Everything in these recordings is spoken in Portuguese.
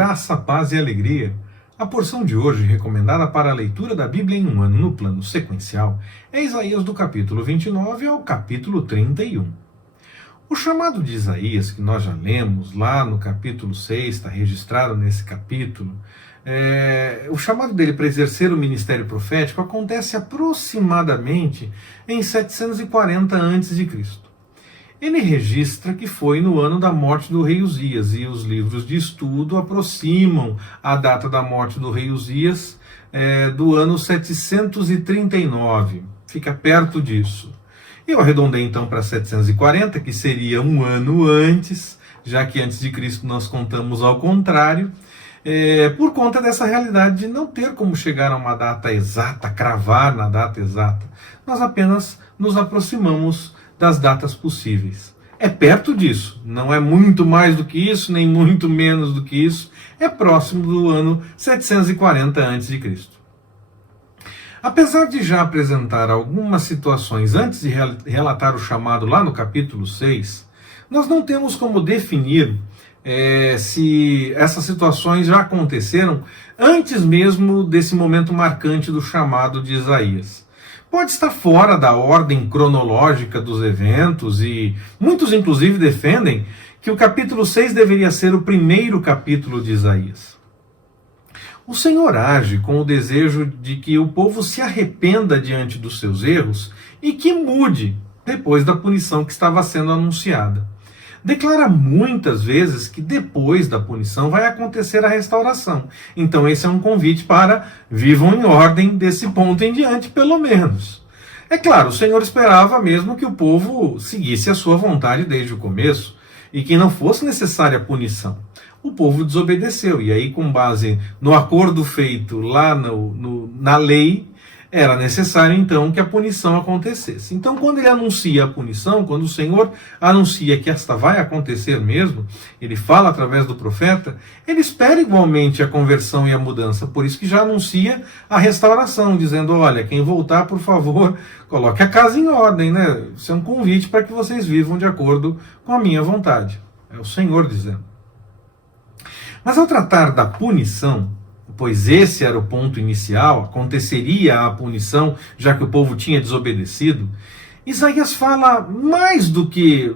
Graça, paz e alegria. A porção de hoje, recomendada para a leitura da Bíblia em um ano no plano sequencial, é Isaías do capítulo 29 ao capítulo 31. O chamado de Isaías, que nós já lemos lá no capítulo 6, está registrado nesse capítulo, o chamado dele para exercer o ministério profético acontece aproximadamente em 740 a.C. Ele registra que foi no ano da morte do rei Uzias, e os livros de estudo aproximam a data da morte do rei Uzias do ano 739, fica perto disso. Eu arredondei então para 740, que seria um ano antes, já que antes de Cristo nós contamos ao contrário, por conta dessa realidade de não ter como chegar a uma data exata, cravar na data exata. Nós apenas nos aproximamos das datas possíveis. É perto disso, não é muito mais do que isso, nem muito menos do que isso, é próximo do ano 740 a.C. Apesar de já apresentar algumas situações antes de relatar o chamado lá no capítulo 6, nós não temos como definir se essas situações já aconteceram antes mesmo desse momento marcante do chamado de Isaías. Pode estar fora da ordem cronológica dos eventos, e muitos inclusive defendem que o capítulo 6 deveria ser o primeiro capítulo de Isaías. O Senhor age com o desejo de que o povo se arrependa diante dos seus erros e que mude depois da punição que estava sendo anunciada. Declara muitas vezes que depois da punição vai acontecer a restauração. Então esse é um convite para vivam em ordem desse ponto em diante, pelo menos. É claro, o Senhor esperava mesmo que o povo seguisse a sua vontade desde o começo e que não fosse necessária a punição. O povo desobedeceu, e aí, com base no acordo feito lá na lei, era necessário então que a punição acontecesse. Então, quando ele anuncia a punição, quando o Senhor anuncia que esta vai acontecer mesmo, ele fala através do profeta, ele espera igualmente a conversão e a mudança, por isso que já anuncia a restauração, dizendo: olha, quem voltar, por favor, coloque a casa em ordem, né? Isso é um convite para que vocês vivam de acordo com a minha vontade. É o Senhor dizendo. Mas ao tratar da punição, pois esse era o ponto inicial, aconteceria a punição, já que o povo tinha desobedecido, Isaías fala mais do que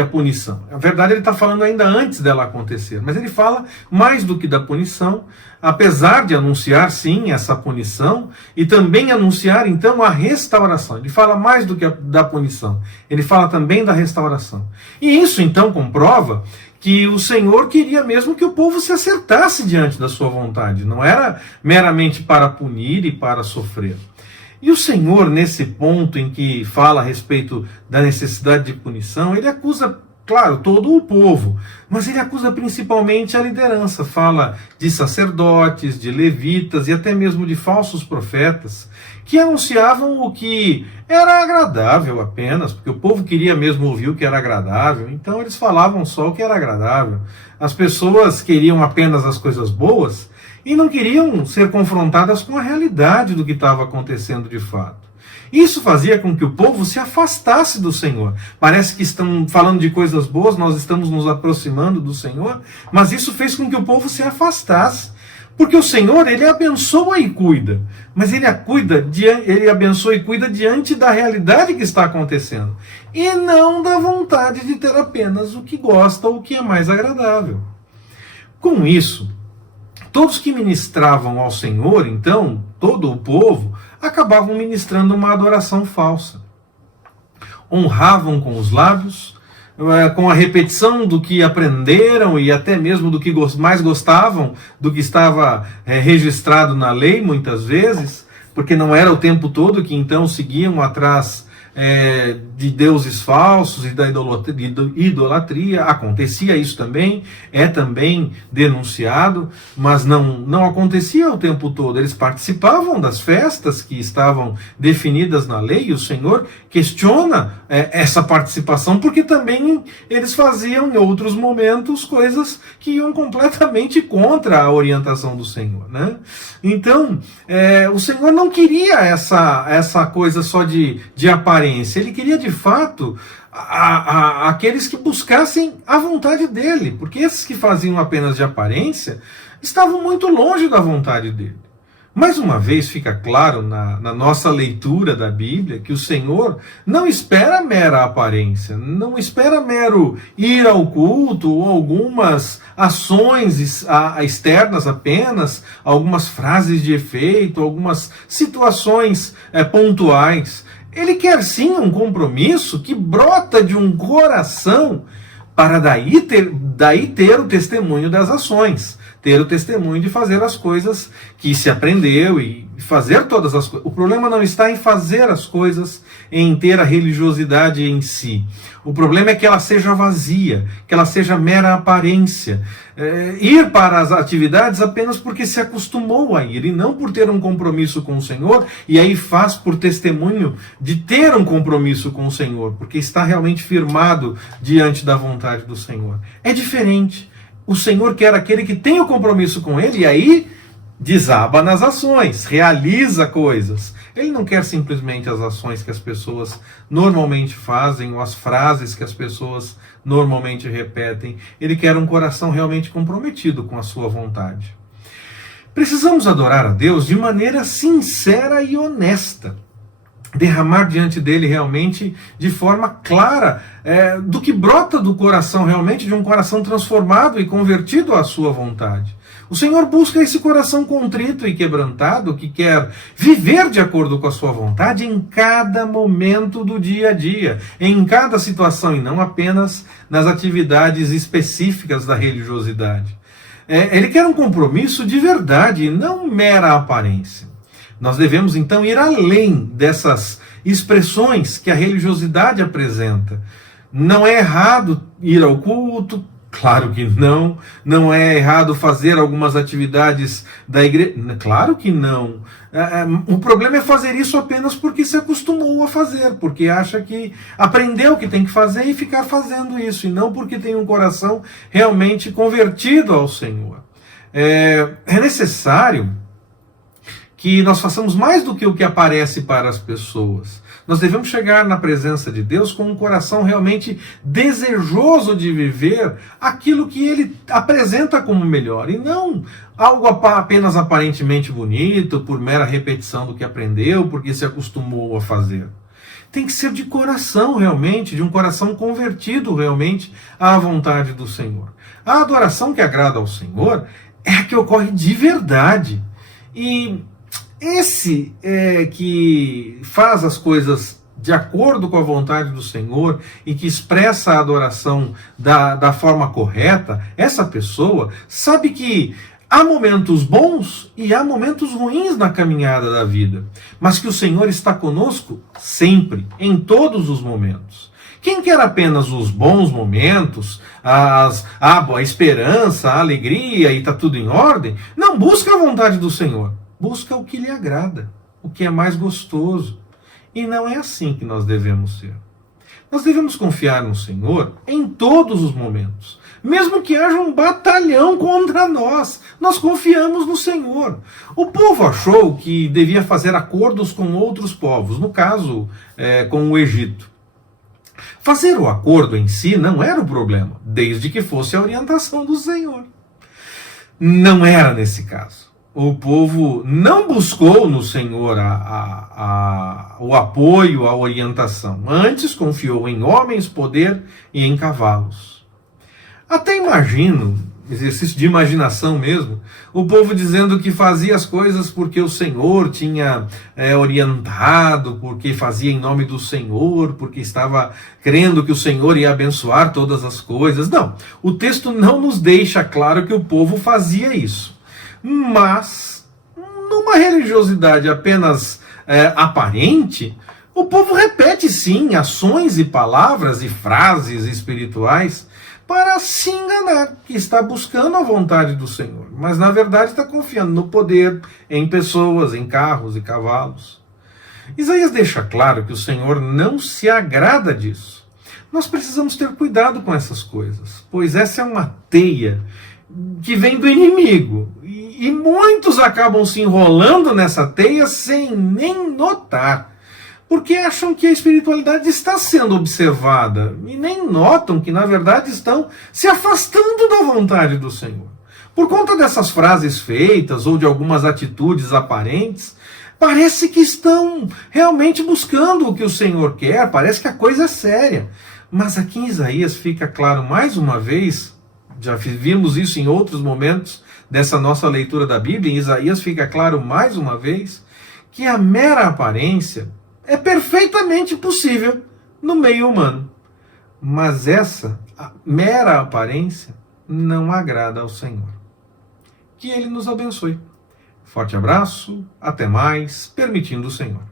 a punição. Na verdade, ele está falando ainda antes dela acontecer, mas ele fala mais do que da punição, apesar de anunciar, sim, essa punição, e também anunciar, então, a restauração. Ele fala mais do que da punição, ele fala também da restauração. E isso, então, comprova que o Senhor queria mesmo que o povo se acertasse diante da sua vontade, não era meramente para punir e para sofrer. E o Senhor, nesse ponto em que fala a respeito da necessidade de punição, ele acusa, claro, todo o povo, mas ele acusa principalmente a liderança, fala de sacerdotes, de levitas e até mesmo de falsos profetas, que anunciavam o que era agradável apenas, porque o povo queria mesmo ouvir o que era agradável, então eles falavam só o que era agradável. As pessoas queriam apenas as coisas boas e não queriam ser confrontadas com a realidade do que estava acontecendo de fato. Isso fazia com que o povo se afastasse do Senhor. Parece que estão falando de coisas boas, nós estamos nos aproximando do Senhor, mas isso fez com que o povo se afastasse. Porque o Senhor, ele abençoa e cuida, mas ele abençoa e cuida diante da realidade que está acontecendo, e não da vontade de ter apenas o que gosta ou o que é mais agradável. Com isso, todos que ministravam ao Senhor, então, todo o povo, acabavam ministrando uma adoração falsa. Honravam com os lábios, com a repetição do que aprenderam e até mesmo do que mais gostavam, do que estava registrado na lei, muitas vezes, porque não era o tempo todo que então seguiam atrás de deuses falsos e da idolatria. Acontecia isso também, é também denunciado, mas não acontecia o tempo todo. Eles participavam das festas que estavam definidas na lei, e o Senhor questiona essa participação, porque também eles faziam em outros momentos coisas que iam completamente contra a orientação do Senhor, né? Então, o Senhor não queria essa coisa só de aparência, aparência, ele queria de fato aqueles que buscassem a vontade dele, porque esses que faziam apenas de aparência estavam muito longe da vontade dele. Mais uma vez fica claro na nossa leitura da Bíblia que o Senhor não espera mera aparência, não espera mero ir ao culto ou algumas ações externas apenas, algumas frases de efeito, algumas situações pontuais. Ele quer sim um compromisso que brota de um coração para daí ter o testemunho das ações, ter o testemunho de fazer as coisas que se aprendeu e fazer todas as coisas. O problema não está em fazer as coisas, em ter a religiosidade em si. O problema é que ela seja vazia, que ela seja mera aparência. Ir para as atividades apenas porque se acostumou a ir e não por ter um compromisso com o Senhor, e aí faz por testemunho de ter um compromisso com o Senhor, porque está realmente firmado diante da vontade do Senhor. É diferente. O Senhor quer aquele que tem o compromisso com Ele e aí desaba nas ações, realiza coisas. Ele não quer simplesmente as ações que as pessoas normalmente fazem ou as frases que as pessoas normalmente repetem. Ele quer um coração realmente comprometido com a sua vontade. Precisamos adorar a Deus de maneira sincera e honesta. Derramar diante dele realmente de forma clara do que brota do coração realmente, de um coração transformado e convertido à sua vontade. O Senhor busca esse coração contrito e quebrantado que quer viver de acordo com a sua vontade em cada momento do dia a dia, em cada situação e não apenas nas atividades específicas da religiosidade. Ele quer um compromisso de verdade e não mera aparência. Nós devemos então ir além dessas expressões que a religiosidade apresenta. Não é errado ir ao culto, claro que não. Não é errado fazer algumas atividades da igreja, claro que não. O problema é fazer isso apenas porque se acostumou a fazer, porque acha que aprendeu que tem que fazer e ficar fazendo isso, e não porque tem um coração realmente convertido ao Senhor. É necessário que nós façamos mais do que o que aparece para as pessoas. Nós devemos chegar na presença de Deus com um coração realmente desejoso de viver aquilo que Ele apresenta como melhor, e não algo apenas aparentemente bonito, por mera repetição do que aprendeu, porque se acostumou a fazer. Tem que ser de coração realmente, de um coração convertido realmente à vontade do Senhor. A adoração que agrada ao Senhor é a que ocorre de verdade. E esse que faz as coisas de acordo com a vontade do Senhor e que expressa a adoração da forma correta, essa pessoa sabe que há momentos bons e há momentos ruins na caminhada da vida, mas que o Senhor está conosco sempre, em todos os momentos. Quem quer apenas os bons momentos, a esperança, a alegria e está tudo em ordem, não busca a vontade do Senhor. Busca o que lhe agrada, o que é mais gostoso. E não é assim que nós devemos ser. Nós devemos confiar no Senhor em todos os momentos. Mesmo que haja um batalhão contra nós, nós confiamos no Senhor. O povo achou que devia fazer acordos com outros povos, no caso, com o Egito. Fazer o acordo em si não era o problema, desde que fosse a orientação do Senhor. Não era nesse caso. O povo não buscou no Senhor o apoio, a orientação. Antes confiou em homens, poder e em cavalos. Até imagino, exercício de imaginação mesmo, o povo dizendo que fazia as coisas porque o Senhor tinha orientado, porque fazia em nome do Senhor, porque estava crendo que o Senhor ia abençoar todas as coisas. Não, o texto não nos deixa claro que o povo fazia isso. Mas, numa religiosidade apenas aparente, o povo repete sim ações e palavras e frases espirituais para se enganar, que está buscando a vontade do Senhor, mas na verdade está confiando no poder, em pessoas, em carros e cavalos. Isaías deixa claro que o Senhor não se agrada disso. Nós precisamos ter cuidado com essas coisas, pois essa é uma teia que vem do inimigo. E muitos acabam se enrolando nessa teia sem nem notar. porque acham que a espiritualidade está sendo observada e nem notam que, na verdade, estão se afastando da vontade do Senhor. Por conta dessas frases feitas ou de algumas atitudes aparentes, parece que estão realmente buscando o que o Senhor quer, parece que a coisa é séria. Mas aqui em Isaías fica claro mais uma vez, já vimos isso em outros momentos dessa nossa leitura da Bíblia, em Isaías fica claro mais uma vez que a mera aparência é perfeitamente possível no meio humano. Mas essa mera aparência não agrada ao Senhor. Que Ele nos abençoe. Forte abraço, até mais, permitindo o Senhor.